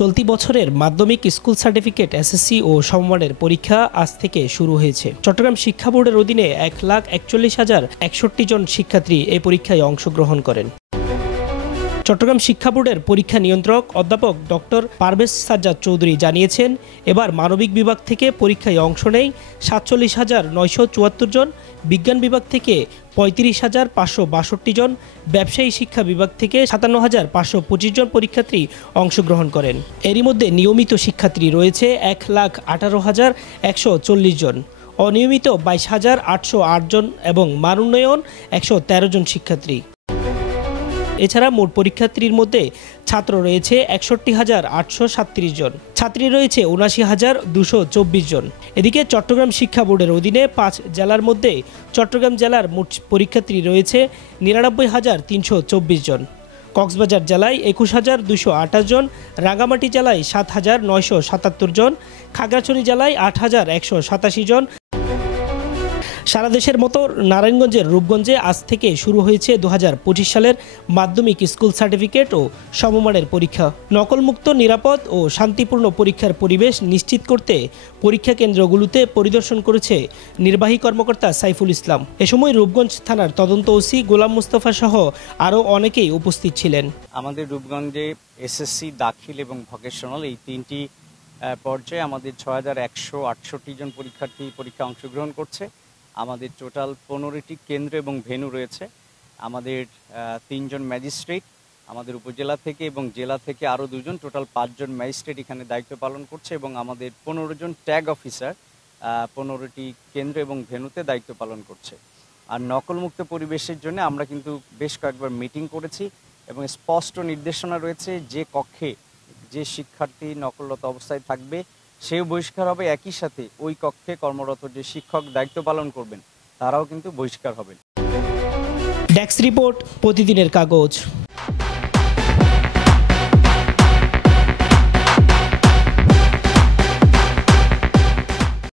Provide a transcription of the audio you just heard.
চলতি বছরের মাধ্যমিক স্কুল সার্টিফিকেট এসএসসি ও সমমানের পরীক্ষা আজ থেকে শুরু হয়েছে। চট্টগ্রাম শিক্ষা বোর্ডের অধীনে 1,41,061 জন শিক্ষার্থী এই পরীক্ষায় অংশগ্রহণ করেন। চট্টগ্রাম শিক্ষা বোর্ডের পরীক্ষা নিয়ন্ত্রক অধ্যাপক ডক্টর পারভেজ সাজ্জাদ চৌধুরী জানিয়েছেন, এবার মানবিক বিভাগ থেকে পরীক্ষায় অংশ নেয় 47,974 জন, বিজ্ঞান বিভাগ থেকে 35,562 জন, ব্যবসায়ী শিক্ষা বিভাগ থেকে 57,525 জন পরীক্ষার্থী অংশগ্রহণ করেন। এরই মধ্যে নিয়মিত শিক্ষার্থী রয়েছে 1,18,140 জন, অনিয়মিত 22,808 জন এবং মান উন্নয়ন 113 জন শিক্ষার্থী। এছাড়া মোট পরীক্ষার্থীর মধ্যে ছাত্র রয়েছে 61,837 জন, ছাত্রী রয়েছে 79,224 জন। এদিকে চট্টগ্রাম শিক্ষা বোর্ডের অধীনে 5 জেলার মধ্যে চট্টগ্রাম জেলার মোট পরীক্ষার্থী রয়েছে 99,324 জন, কক্সবাজার জেলায় 21,228 জন, রাঙ্গামাটি জেলায় 7,977 জন, খাগড়াছড়ি জেলায় 8,187 জন। সারা দেশের মতো নারায়ণগঞ্জের রূপগঞ্জে আজ থেকে শুরু হয়েছে 2025 সালের মাধ্যমিক স্কুল সার্টিফিকেট ও সমমানের পরীক্ষা। নকলমুক্ত, নিরাপদ ও শান্তিপূর্ণ পরীক্ষার পরিবেশ নিশ্চিত করতে পরীক্ষা কেন্দ্রগুলোতে পরিদর্শন করেছে নির্বাহী কর্মকর্তা সাইফুল ইসলাম। এ সময় রূপগঞ্জ থানার তদন্ত ওসি গোলাম মুস্তাফা সহ আরও অনেকেই উপস্থিত ছিলেন। আমাদের রূপগঞ্জে এসএসসি, দাখিল এবং ভোকেশনাল এই তিনটি পর্যায়ে আমাদের 6,168 জন পরীক্ষার্থী পরীক্ষা অংশগ্রহণ করছে। আমাদের টোটাল 15টি কেন্দ্র এবং ভেন্যু রয়েছে। আমাদের 3 জন ম্যাজিস্ট্রেট আমাদের উপজেলা থেকে এবং জেলা থেকে আরও 2 জন, টোটাল 5 জন ম্যাজিস্ট্রেট এখানে দায়িত্ব পালন করছে এবং আমাদের 15 জন ট্যাগ অফিসার 15টি কেন্দ্র এবং ভেন্যুতে দায়িত্ব পালন করছে। আর নকলমুক্ত পরিবেশের জন্য আমরা কিন্তু বেশ কয়েকবার মিটিং করেছি এবং স্পষ্ট নির্দেশনা রয়েছে যে কক্ষে যে শিক্ষার্থী নকলরত অবস্থায় থাকবে সেও বহিষ্কার হবে, একই সাথে ওই কক্ষে কর্মরত যে শিক্ষক দায়িত্ব পালন করবেন তারাও কিন্তু বহিষ্কার হবেন। ডেস্ক রিপোর্ট, প্রতিদিনের কাগজ।